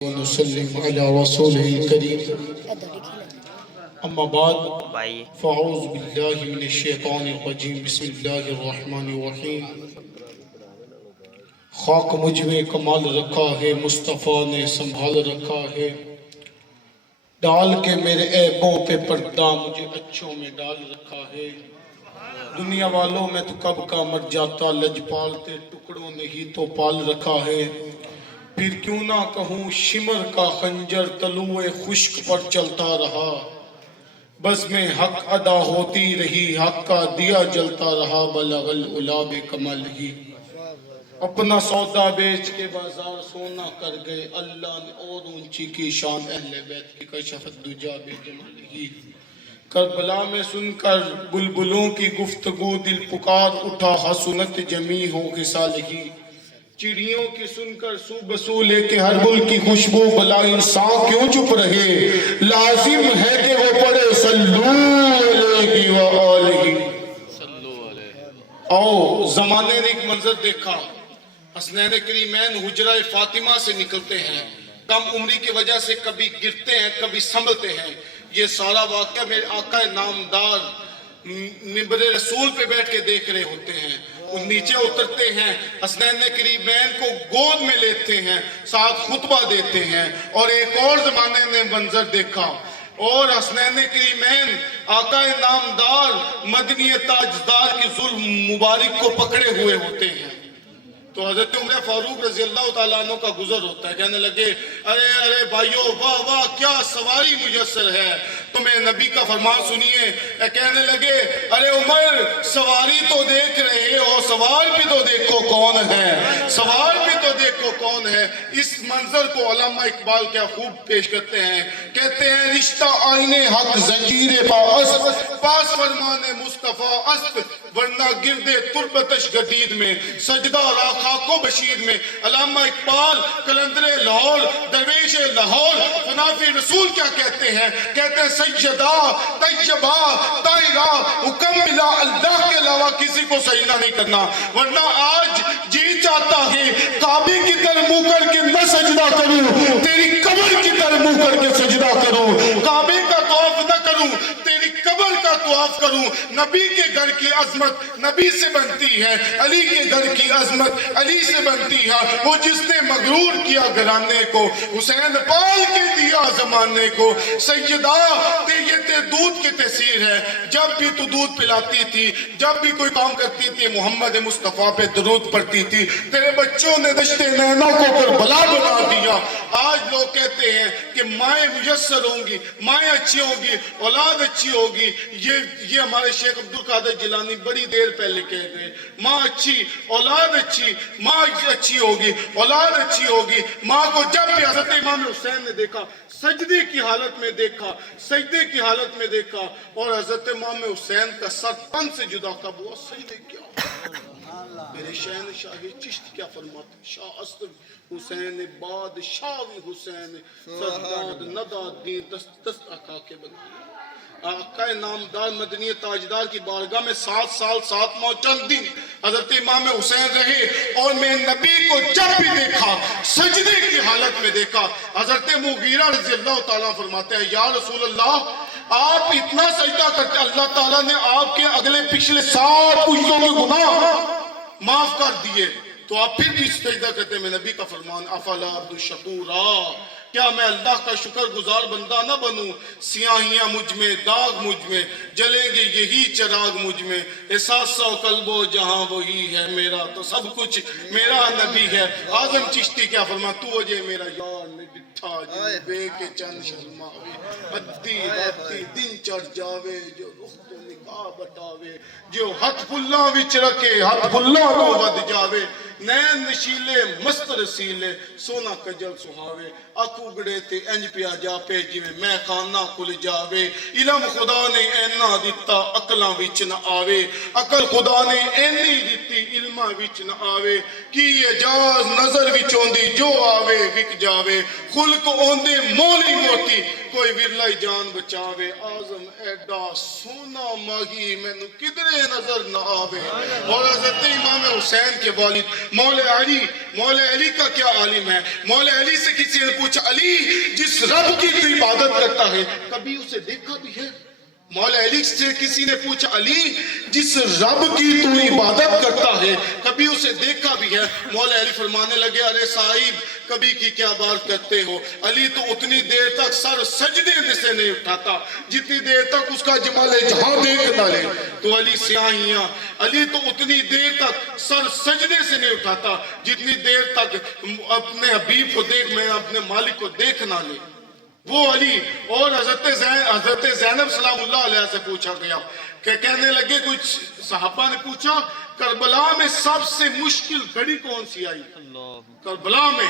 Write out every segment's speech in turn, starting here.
ونسلم على رسوله الكريم اما بعد فاعوذ باللہ من الشیطان الرجیم بسم اللہ الرحمن الرحیم خاک مجھ میں کمال رکھا ہے مصطفیٰ نے سنبھال رکھا ہے ڈال کے میرے عیبوں پہ پردہ مجھے اچھوں میں ڈال رکھا ہے دنیا والوں میں تو کب کا مر جاتا لجپال تے ٹکڑوں نے ہی تو پال رکھا ہے پھر کیوں نہ کہوں شمر کا خنجر طلوع خشک پر چلتا رہا بس میں حق ادا ہوتی رہی حق کا دیا جلتا رہا بلغ العلا بکمل ہی اپنا سودا بیچ کے بازار سونا کر گئے اللہ نے اور اونچی کی شان اہل بیت کی کشفت دجا بے جمال ہی کربلا میں سن کر بلبلوں کی گفتگو دل پکار اٹھا حسنت جمی ہو خصال ہی چڑیوں کی سن کر سو بسو لے کے ہر بل کی خوشبو بلا انسان کیوں چپ رہے لازم ہے کہ وہ پڑھے صلو علیہ وآلہ او زمانے نے ایک منظر دیکھا حسنین کریمین حجرہ فاطمہ سے نکلتے ہیں کم عمری کی وجہ سے کبھی گرتے ہیں کبھی سنبھلتے ہیں یہ سارا واقعہ میرے آقا نامدار منبر رسول پہ بیٹھ کے دیکھ رہے ہوتے ہیں وہ نیچے اترتے ہیں حسنین کریمین کو گود میں لیتے ہیں ساتھ خطبہ دیتے ہیں اور ایک اور زمانے نے منظر دیکھا اور حسنین کریمین آقا نامدار مدنی تاجدار کی ظلم مبارک کو پکڑے ہوئے ہوتے ہیں تو حضرت عمر فاروق رضی اللہ تعالیٰ عنہ کا گزر ہوتا ہے کہنے لگے ارے بھائیو واہ واہ کیا سواری میسر ہے تمہیں نبی کا فرمان سنیے کہنے لگے ارے عمر سواری تو دیکھ رہے ہو سوار بھی تو دیکھو کون ہے سوار بھی تو دیکھو کون ہے اس منظر کو علامہ اقبال کیا خوب پیش کرتے ہیں کہتے ہیں رشتہ آئینے حق زنجیر پاس فرمان مصطفیٰ است ورنہ گردے تربتش گدید میں سجدہ راکھا کو بشیر میں علامہ اقبال قلندر لاہور درویش لاہور فنافی رسول کیا کہتے ہیں سیدہ طیبہ طاہرہ مکملہ اللہ کے علاوہ کسی کو سجدہ نہیں کرنا ورنہ آج جی چاہتا ہے کعبے کی طرف منہ کر کے نہ سجدہ کروں تیری قبر کی طرف منہ کر کے سجدہ کروں کعبے کا طواف نہ کروں تیری قبر کا طواف کروں نبی کے گھر کی عظمت نبی سے بنتی ہے علی کے گھر کی عظمت علی سے بنتی ہے وہ جس نے مغرور کیا گھرانے کو حسین پال کے دیا زمانے کو سیدہ یہ دودھ کی تحصیر ہے جب بھی تو دودھ پلاتی تھی جب بھی کوئی کام کرتی تھی محمد مصطفیٰ پہ درود پڑھتی تھی تیرے بچوں نے دشت نینا کو کربلا بنا دیا آج لوگ کہتے ہیں کہ مائیں میسر ہوں گی مائیں اچھی ہوں گی اولاد اچھی ہوگی یہ ہمارے شیخ عبدالقادر جیلانی بڑی دیر پہلے کہہ گئے ماں اچھی اولاد اچھی ماں اچھی ہوگی اولاد اچھی ہوگی ماں کو جب بھی حضرت امام حسین نے دیکھا سجدے کی حالت میں دیکھا سجدے کی حالت میں دیکھا اور حضرت امام حسین کا سر تن سے جدا کب ہوا سجدے کیا میرے شہن شاہ چشت کیا فرماتے شاہ اسد حسین بادشاہ حسین سرداد نداد دین دست اکا کے بنایا آقا نامدار مدنی تاجدار کی بارگاہ میں 7 سال 7 ماہ چند دن حضرت امام حسین رہے اور میں نبی کو جب بھی دیکھا سجدے کی حالت میں دیکھا حضرت مغیرہ رضی اللہ تعالیٰ فرماتے ہیں یا رسول اللہ آپ اتنا سجدہ کرتے اللہ تعالیٰ نے آپ کے اگلے پچھلے 7 پشتوں کے گناہ معاف کر دیے تو آپ پھر بھی سجدہ کرتے ہیں میں نبی کا فرمان افلا عبد الشکورا کیا میں اللہ کا شکر گزار بندہ نہ بنوں سیاہیاں مجھ میں داغ مجھ میں جلیں گے یہی چراغ مجھ میں احساس و قلب و جہاں وہی ہے میرا تو سب کچھ میرا نبی ہے اعظم چشتی کیا فرما تو وجہ میرا یار میں بٹھا جی بے کے چند شرماوے ادی راتی دن چڑھ جاوے جو رخ تو نکاح بتاوے جو ہتھ پھلاں وچ رکھے ہتھ پھلاں تو ود جاوے نین نشیلے مست رسیلے سونا کجل سہاوے اکو گڑے تے انج پیا جا پے جویں میں خانہ کھل جاوے علم خدا نے اینا دتا عقلاں وچ نہ آوے عقل خدا نے اینی دتی علماں وچ نہ آوے کی اجاز نظر وچ اوندی جو آوے وک جاوے خلق اوندے مولی موتی کوئی ورلائی جان بچاوے اعظم ایڈا سونا ماہی مینوں کدرے نظر نہ آوے اور حضرت امام حسین کے والد مولا علی کا کیا عالم ہے مولا علی سے کسی نے پوچھا علی جس رب کی تو عبادت کرتا ہے کبھی اسے دیکھا بھی ہے؟ مولا علی سے کسی نے پوچھا علی جس رب کی تو عبادت کرتا ہے کبھی اسے دیکھا بھی ہے؟ مولا علی فرمانے لگے ارے صاحب کبھی کی کیا بات کرتے ہو، علی تو اتنی دیر تک سر سجدے سے نہیں اٹھاتا جتنی دیر تک اس کا جمال جہاں دیکھ نہ لے۔ تو علی سیاہیاں، علی تو اتنی دیر تک سر سجدے سے نہیں اٹھاتا جتنی دیر تک اپنے حبیب کو دیکھ، میں اپنے مالک کو دیکھ نہ لے۔ وہ علی اور حضرت زینب سلام اللہ علیہ سے پوچھا گیا کہ کہنے لگے کچھ صحابہ نے پوچھا کربلا میں سب سے مشکل گھڑی کون سی آئی؟ کربلا میں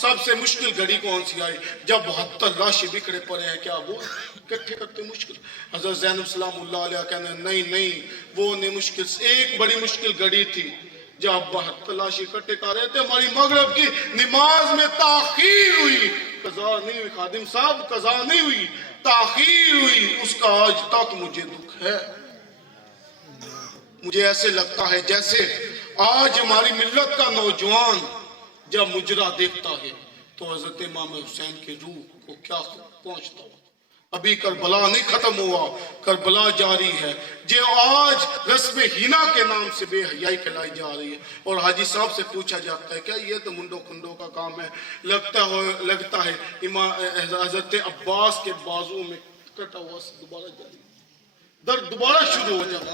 سب سے مشکل گھڑی کون سی آئی؟ جب 72 لاشیں بکھرے پڑے ہیں، کیا وہ اکٹھے کرتے مشکل؟ حضرت زینب سلام اللہ علیہ کہنے نہیں وہ نہیں مشکل، ایک بڑی مشکل گھڑی تھی جب 72 لاشیں اکٹھے کر رہے تھے، ہماری مغرب کی نماز میں تاخیر ہوئی، قضا نہیں ہوئی، خادم صاحب قضا نہیں ہوئی، تاخیر ہوئی، اس کا آج تک مجھے دکھ ہے۔ مجھے ایسے لگتا ہے جیسے آج ہماری ملت کا نوجوان جب مجرا دیکھتا ہے تو حضرت امام حسین کی روح کو کیا پہنچتا ہو۔ ابھی کربلا نہیں ختم ہوا، کربلا جاری ہے، جو آج رسم ہینا کے نام سے بے حیائی کھلائی جا رہی ہے۔ اور حاجی صاحب سے پوچھا جاتا ہے کیا یہ تو منڈو کھنڈو کا کام ہے؟ لگتا ہے حضرت عباس کے بازو میں کٹا ہوا سے دوبارہ جاری، درد دوبارہ شروع ہو جاتا۔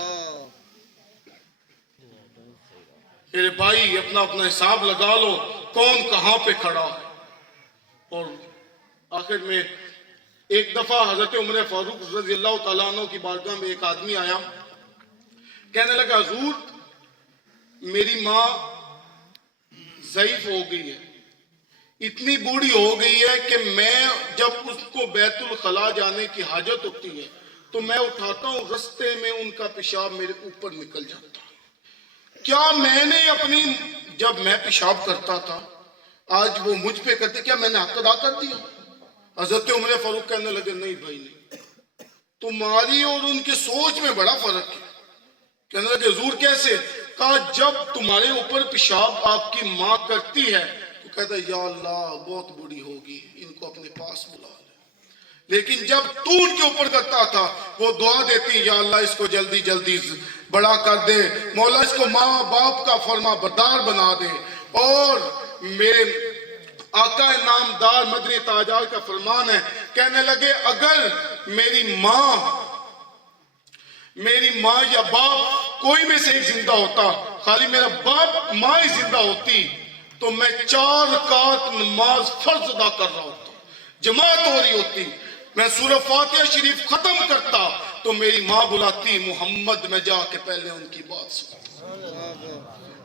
میرے بھائی اپنا حساب لگا لو کون کہاں پہ کھڑا ہے۔ اور آخر میں ایک دفعہ حضرت عمر فاروق رضی اللہ تعالیٰ عنہ کی بارگاہ میں ایک آدمی آیا، کہنے لگا حضور میری ماں ضعیف ہو گئی ہے، اتنی بوڑھی ہو گئی ہے کہ میں جب اس کو بیت الخلا جانے کی حاجت ہوتی ہے تو میں اٹھاتا ہوں، رستے میں ان کا پیشاب میرے اوپر نکل جاتا ہے۔ کیا میں نے اپنی جب میں پیشاب کرتا تھا آج وہ مجھ پہ کرتے، کیا میں نے حق ادا کر دیا؟ حضرت عمر فاروق کہنے لگے نہیں بھائی نہیں، تمہاری اور ان کی سوچ میں بڑا فرق ہے۔ کہنے لگے حضور کیسے؟ کہا جب تمہارے اوپر پیشاب آپ کی ماں کرتی ہے تو کہتا ہے یا اللہ بہت بڑی ہوگی، ان کو اپنے پاس بلا لے، لیکن جب تو ان کے اوپر کرتا تھا وہ دعا دیتی یا اللہ اس کو جلدی جلدی بڑا کر دے، مولا اس کو ماں باپ کا فرما بردار بنا دے۔ اور میرے آقا نامدار مدنی تاجدار کا فرمان ہے، کہنے لگے اگر میری ماں یا باپ کوئی میں سے ایک زندہ ہوتا، خالی میرا باپ ماں ہی زندہ ہوتی تو میں 4 رکعت نماز فرض ادا کر رہا ہوتا، جماعت ہو رہی ہوتی، میں سورہ فاتحہ شریف ختم کرتا تو میری ماں بلاتی محمد، میں جا کے پہلے ان کی بات سنتا۔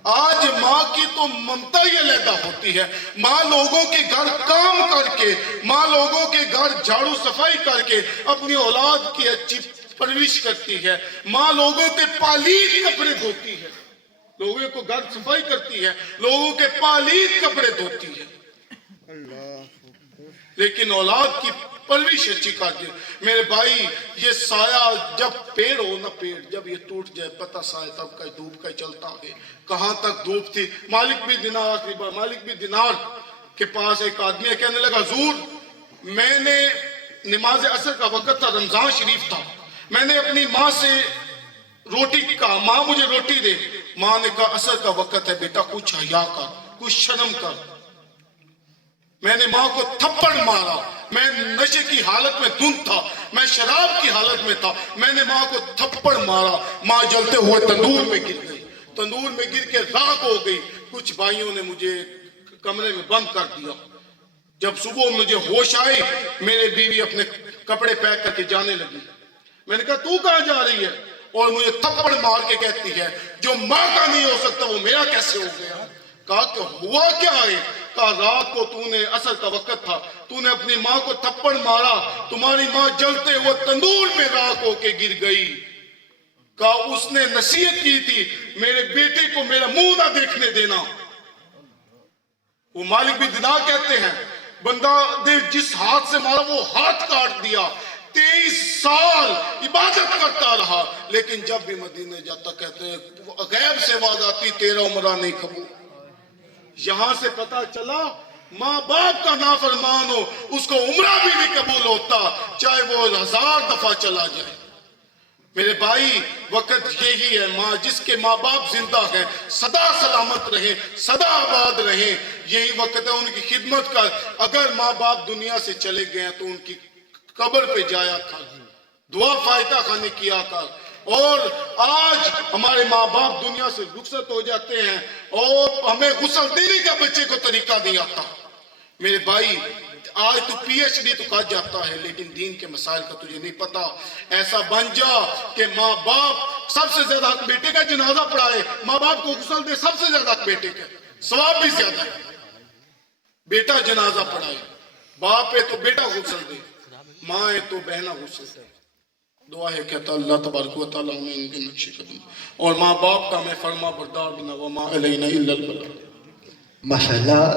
آج ماں کی تو ممتا ہی علیحدہ ہوتی ہے، ماں لوگوں کے گھر کام کر کے، ماں لوگوں کے گھر جھاڑو صفائی کر کے اپنی اولاد کی اچھی پرورش کرتی ہے، ماں لوگوں کے پالید کپڑے دھوتی ہے، لوگوں کو گھر صفائی کرتی ہے، لوگوں کے پالید کپڑے دھوتی ہے، لیکن اولاد کی پرورش اچھی کرتی ہے۔ میرے بھائی یہ سایہ جب پیڑ ہو نا، پیڑ جب یہ ٹوٹ جائے پتہ سایہ تب کا دھوپ کا چلتا ہے، کہاں تک دھوپ تھی۔ مالک بن دینار کے پاس ایک آدمی ہے، کہنے لگا حضور میں نے نماز عصر کا وقت تھا، رمضان شریف تھا، میں نے اپنی ماں سے روٹی کہا ماں مجھے روٹی دے، ماں نے کہا عصر کا وقت ہے بیٹا کچھ حیا کر، کچھ شرم کر۔ میں نے ماں کو تھپڑ مارا، میں نشے کی حالت میں دھند تھا، میں شراب کی حالت میں تھا، میں نے ماں کو تھپڑ مارا، ماں جلتے ہوئے تندور میں گر گئی، تندور میں گر کے راکھ ہو گئی۔ کچھ بھائیوں نے مجھے کمرے میں بند کر دیا، جب صبح مجھے ہوش آئی میرے بیوی اپنے کپڑے پیک کر کے جانے لگی، میں نے کہا تو کہاں جا رہی ہے؟ اور مجھے تھپڑ مار کے کہتی ہے جو ماں کا نہیں ہو سکتا وہ میرا کیسے ہو گیا؟ کہا کہ ہوا کیا ہے؟ کہا رات کو تو نے عصر کا وقت تھا، تو نے اپنی ماں کو تھپڑ مارا، تمہاری ماں جلتے ہوئے تندور میں راکھ ہو کے گر گئی۔ کہا اس نے نصیحت کی تھی میرے بیٹے کو میرا منہ نہ دیکھنے دینا۔ وہ مالک بن دینار کہتے ہیں بندہ نے جس ہاتھ سے مارا وہ ہاتھ کاٹ دیا، 23 سال عبادت کرتا رہا، لیکن جب بھی مدینے جاتا کہتے ہیں غیب سے آواز آتی تیرا عمرہ نہیں قبول۔ یہاں سے پتا چلا ماں باپ کا نافرمان ہو اس کو عمرہ بھی نہیں قبول ہوتا چاہے وہ 1000 دفعہ چلا جائے۔ میرے بھائی وقت یہی ہے، ماں جس کے ماں باپ زندہ ہیں سدا سلامت رہے، سدا آباد رہے، یہی وقت ہے ان کی خدمت کا۔ اگر ماں باپ دنیا سے چلے گئے ہیں تو ان کی قبر پہ جایا کر، دعا فائدہ خانے کیا کر۔ اور آج ہمارے ماں باپ دنیا سے رخصت ہو جاتے ہیں اور ہمیں غسل دینے کا بچے کو طریقہ نہیں آتا۔ میرے بھائی آج تو پی ایچ ڈی تو کہا جاتا ہے لیکن دین کے مسائل کا تجھے نہیں پتا۔ ایسا بن جا کہ ماں باپ سب سے زیادہ حق بیٹے کا جنازہ پڑھائے، ماں باپ کو غسل دے، سب سے زیادہ حق بیٹے کا، ثواب بھی زیادہ ہے۔ بیٹا جنازہ پڑھائے، باپ ہے تو بیٹا غسل دے، ماں ہے تو بہنا غسل دے۔ دعا ہے کہ اللہ تبارک و تعالیٰ ہمیں ان کے نقش قدم اور ماں باپ کا ہمیں فرما بردار بنا، وما علینا الا البلاغ۔ ماشاءاللہ